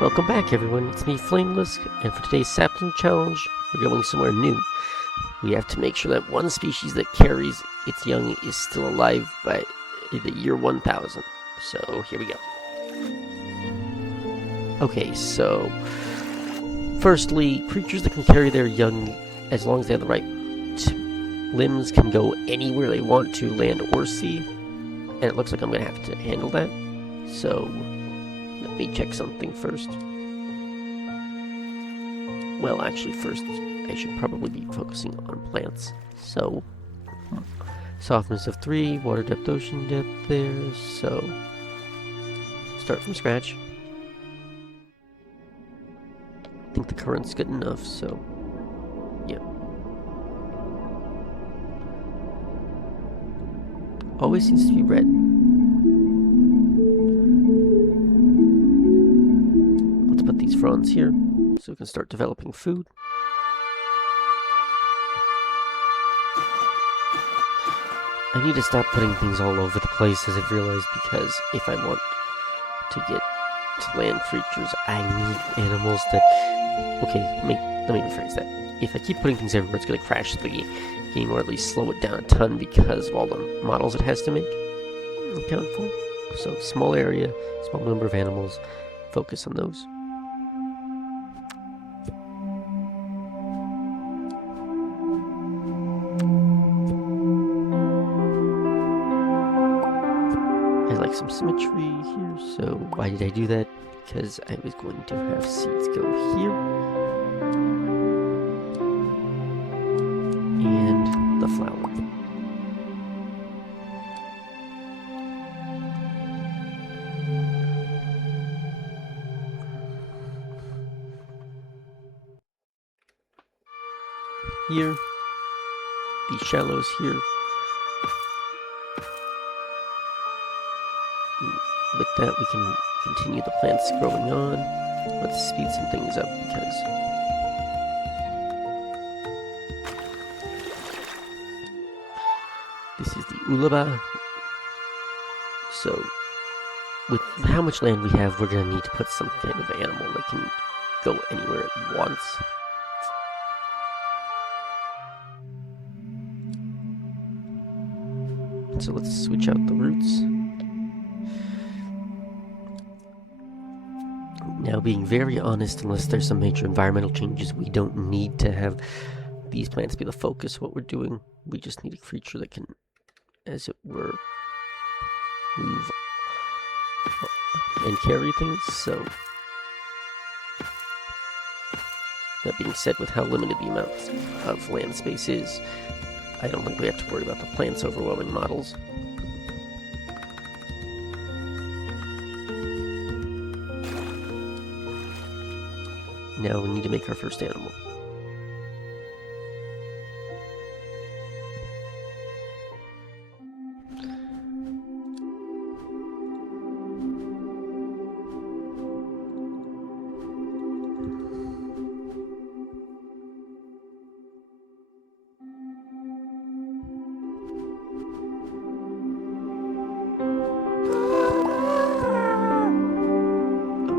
Welcome back, everyone. It's me, Flameless, and for today's Sapling Challenge, we're going somewhere new. We have to make sure that one species that carries its young is still alive by the year 1000. So, here we go. Okay, so firstly, creatures that can carry their young, as long as they have the right limbs, can go anywhere they want to, land or sea. And it looks like I'm going to have to handle that. So, let me check something first. Well, actually, first, I should probably be focusing on plants. So, softness of 3, water depth, ocean depth there. So, start from scratch. I think the current's good enough, so, yeah. Always seems to be red. Let's put these fronds here, so we can start developing food. I need to stop putting things all over the place, as I've realized, because if I want to get to land creatures, I need animals that... Okay, let me rephrase that. If I keep putting things everywhere, it's going to crash the game, or at least slow it down a ton because of all the models it has to make and count for. So, small area, small number of animals, focus on those. I like some symmetry here, so why did I do that? Because I was going to have seeds go here. And the flower. Here. These shallows here. With that, we can continue the plants growing on. Let's speed some things up because this is the Ulaba. So, with how much land we have, we're going to need to put some kind of animal that can go anywhere it wants. So let's switch out the roots. Now, being very honest, unless there's some major environmental changes, we don't need to have these plants be the focus of what we're doing. We just need a creature that can, as it were, move and carry things. So, that being said, with how limited the amount of land space is, I don't think we have to worry about the plants overwhelming models. Now we need to make our first animal.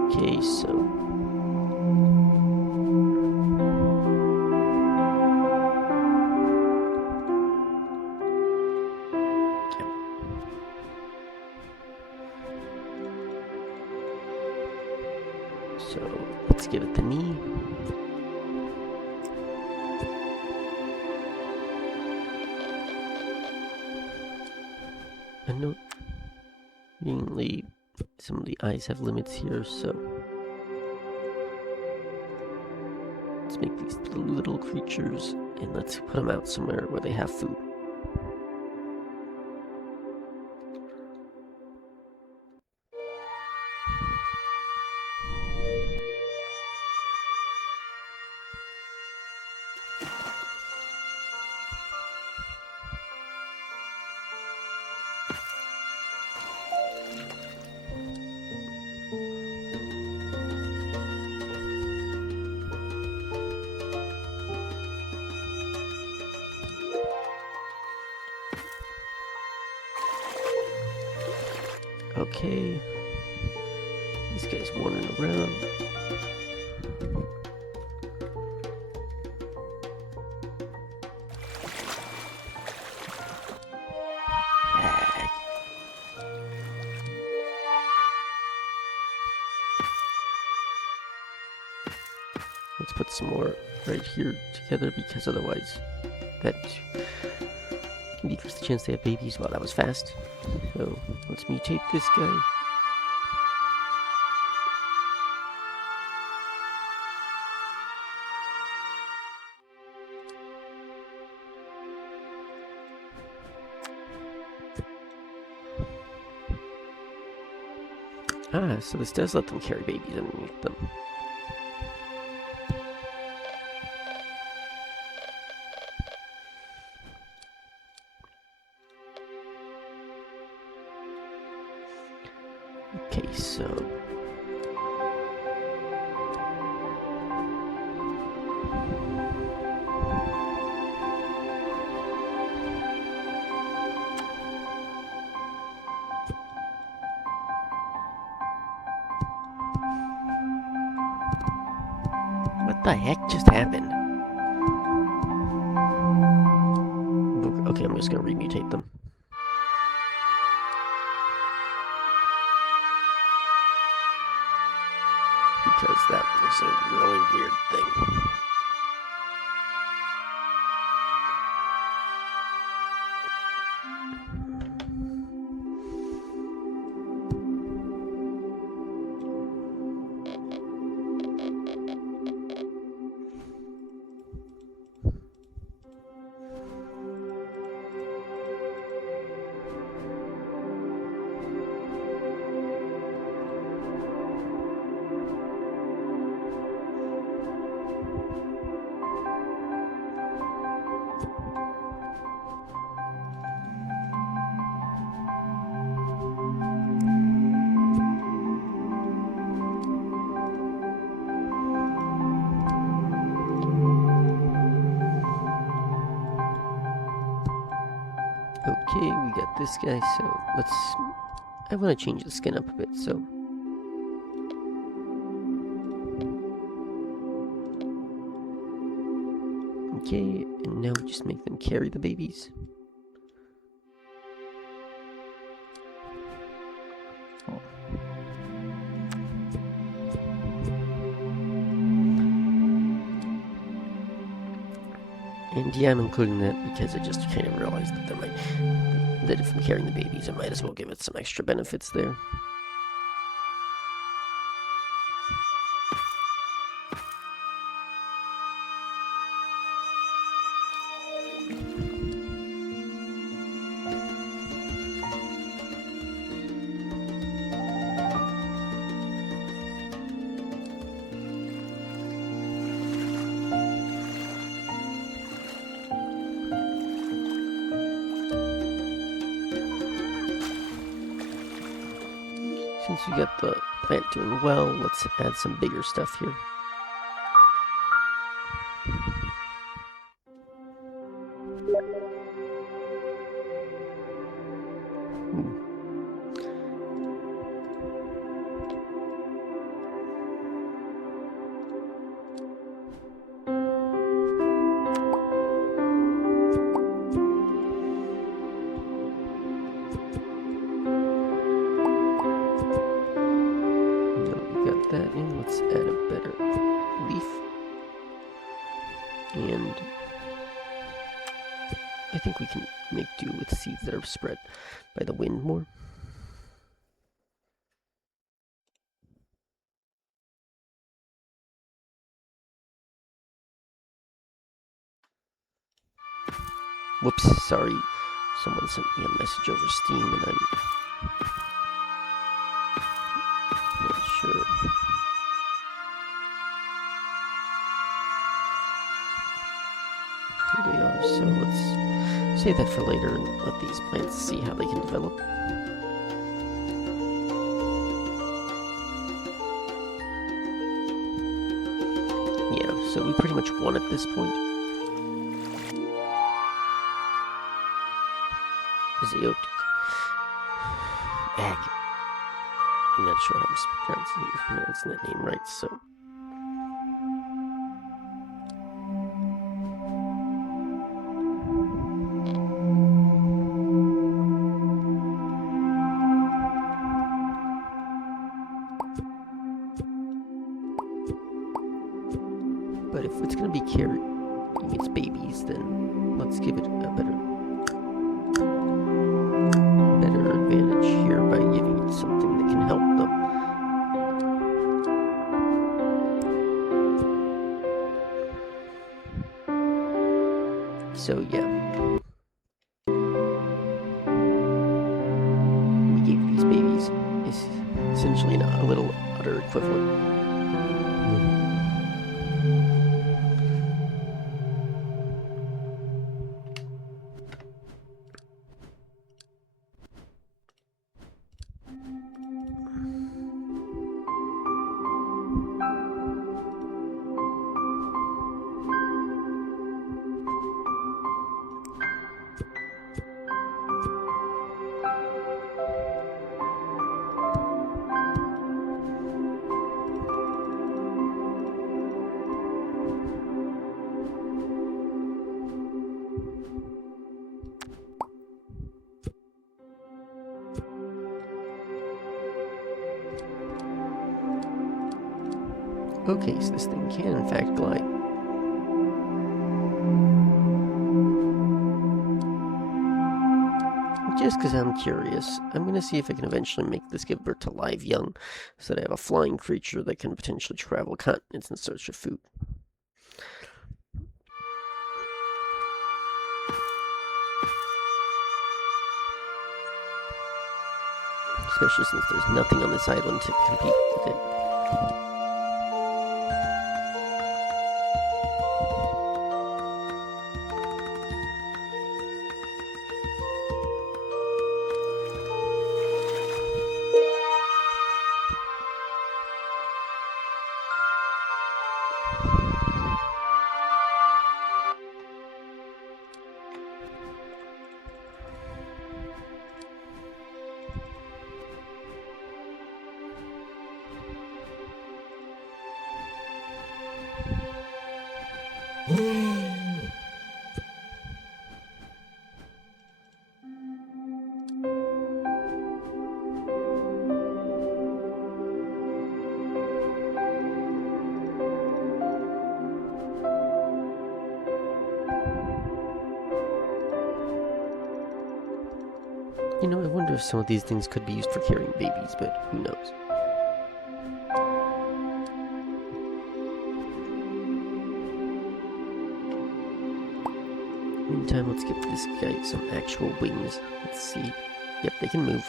Okay, so let's give it the knee. And note, mainly some of the eyes have limits here, so let's make these little creatures and let's put them out somewhere where they have food. Okay. This This guy's wandering around. Let's put some more right here together, because otherwise that can decrease the chance they have babies. Wow, that was fast. So let's mutate this guy. Ah, so this does let them carry babies underneath them. Okay, so what the heck just happened? Okay, I'm just gonna remutate them. Because that was a really weird thing. Okay, we got this guy, so I want to change the skin up a bit, so. Okay, and now we just make them carry the babies. And yeah, I'm including that because I just kind of realized that if I'm carrying the babies, I might as well give it some extra benefits there. Since we got the plant doing well, let's add some bigger stuff here. That in. Let's add a better leaf, and I think we can make do with seeds that are spread by the wind more. Whoops, sorry, someone sent me a message over Steam and I'm not sure. Here they are, so let's save that for later and let these plants see how they can develop. Yeah, so we pretty much won at this point. Egg. I'm not sure how I'm pronouncing that name right, so. But if it's going to be carrying its babies, then let's give it a better advantage here by giving it something that can help them. So yeah, we gave these babies essentially a little udder equivalent. Okay, so this thing can in fact glide. Just because I'm curious, I'm going to see if I can eventually make this give birth to live young, so that I have a flying creature that can potentially travel continents in search of food. Especially since there's nothing on this island to compete with it. You know, I wonder if some of these things could be used for carrying babies, but who knows? Meantime, let's give this guy some actual wings. Let's see. Yep, they can move.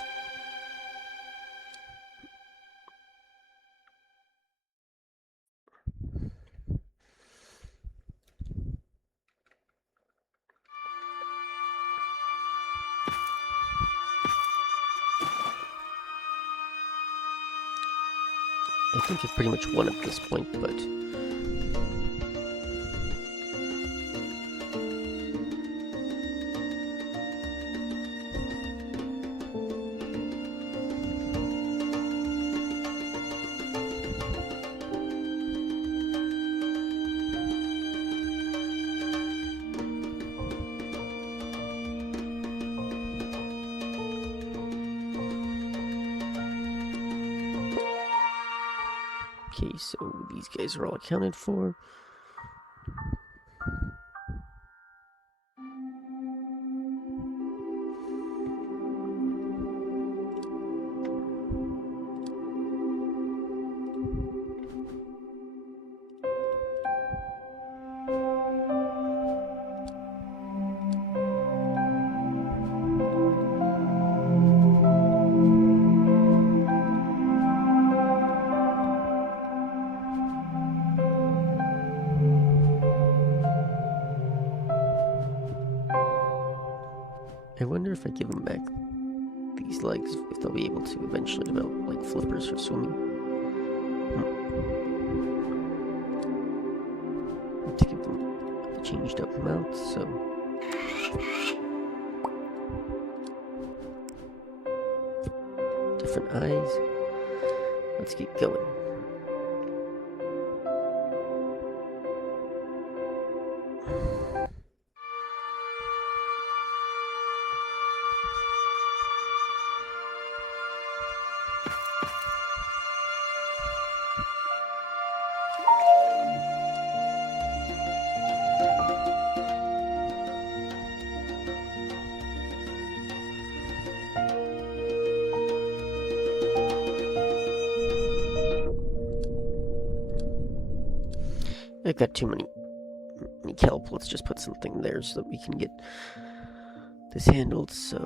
I think I've pretty much won at this point, but... Okay, so these guys are all accounted for. I wonder if I give them back these legs, if they'll be able to eventually develop like flippers for swimming. To give them a changed up mouth, so different eyes. let's get going. I've got too many kelp. Let's just put something there so that we can get this handled. So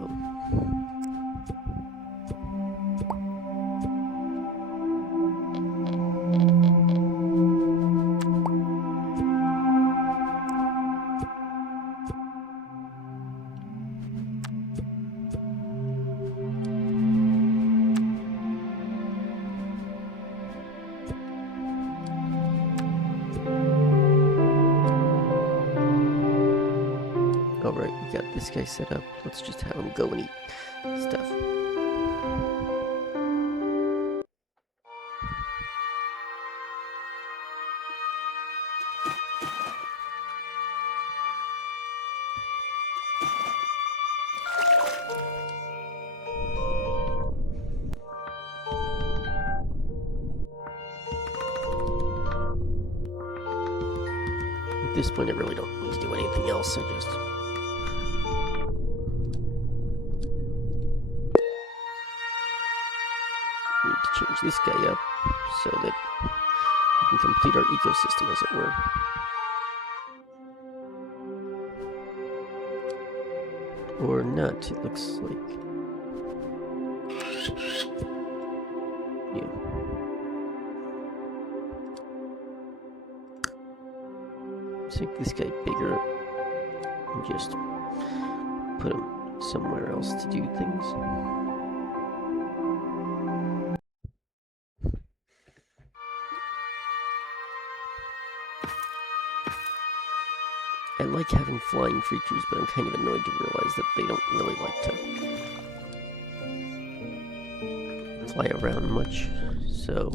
alright, we got this guy set up. Let's just have him go and eat stuff. At this point, I really don't need to do anything else. I just need to change this guy up so that we can complete our ecosystem, as it were. Or not, it looks like. Yeah. Let's make this guy bigger and just put him somewhere else to do things. I like having flying creatures, but I'm kind of annoyed to realize that they don't really like to fly around much, so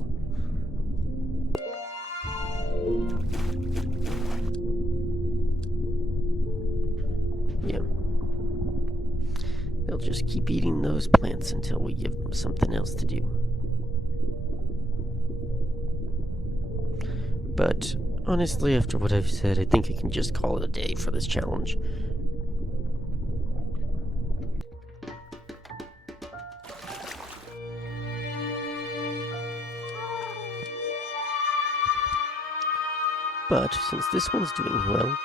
yeah. They'll just keep eating those plants until we give them something else to do. But honestly, after what I've said, I think I can just call it a day for this challenge. But since this one's doing well,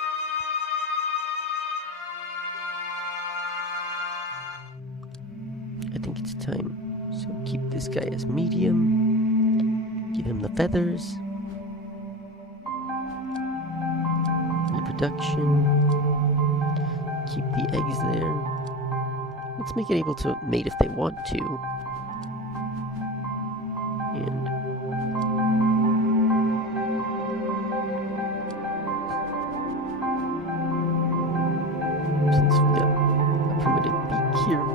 I think it's time. So keep this guy as medium, give him the feathers, reproduction, keep the eggs there. Let's make it able to mate if they want to. And since we got a primitive beak here,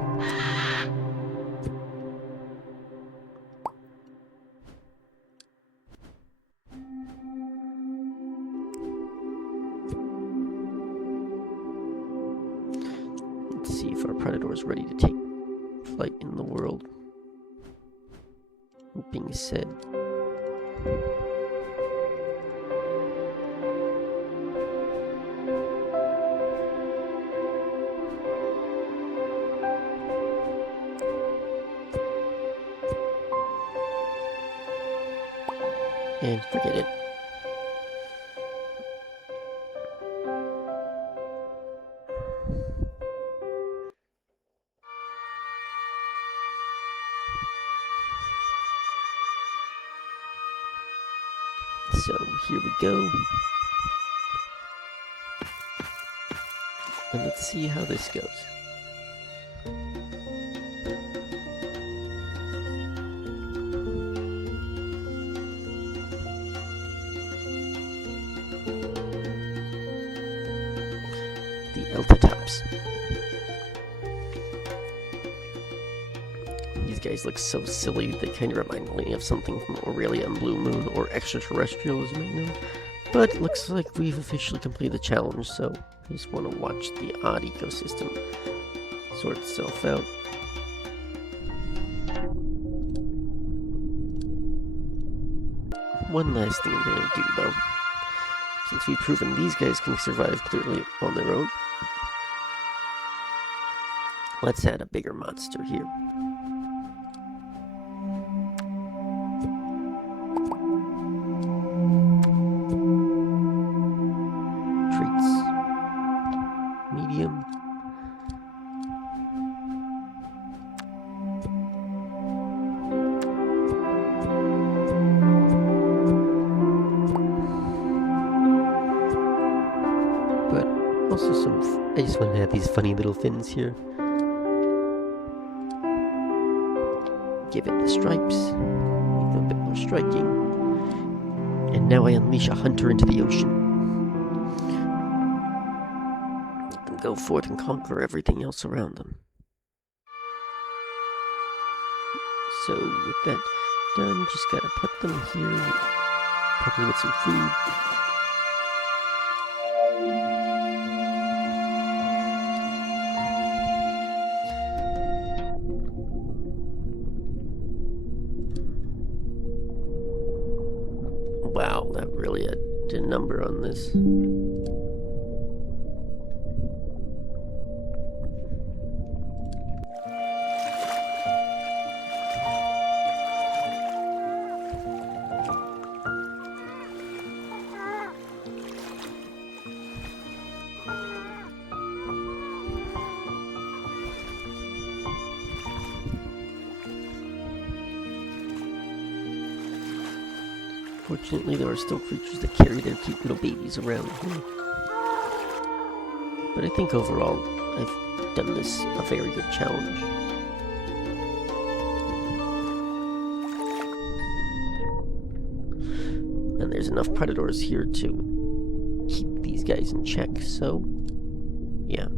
let's see if our predator is ready to take flight in the world. That being said, and forget it. So here we go. And let's see how this goes. guys look so silly. They kind of remind me of something from Aurelia and Blue Moon, or Extraterrestrial, as you might know. But it looks like we've officially completed the challenge, so I just want to watch the odd ecosystem sort itself out. One last thing I'm going to do, though. Since we've proven these guys can survive clearly on their own, let's add a bigger monster here. Treats. Medium. But also I just want to add these funny little fins here. Give it the stripes, make them a bit more striking. And now I unleash a hunter into the ocean. Let them go forth and conquer everything else around them. So with that done, just gotta put them here, probably with some food. Wow, that really did a number on this. Fortunately, there are still creatures that carry their cute little babies around here. But I think overall, I've done this a very good challenge. And there's enough predators here to keep these guys in check, so yeah.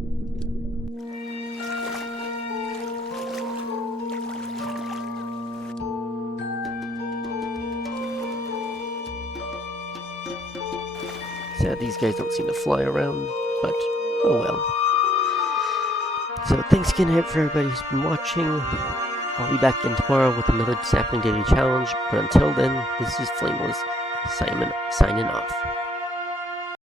Sad these guys don't seem to fly around, but oh well. So thanks again for everybody who's been watching. I'll be back again tomorrow with another Sapling Daily Challenge, but until then, this is Flameless, signing off.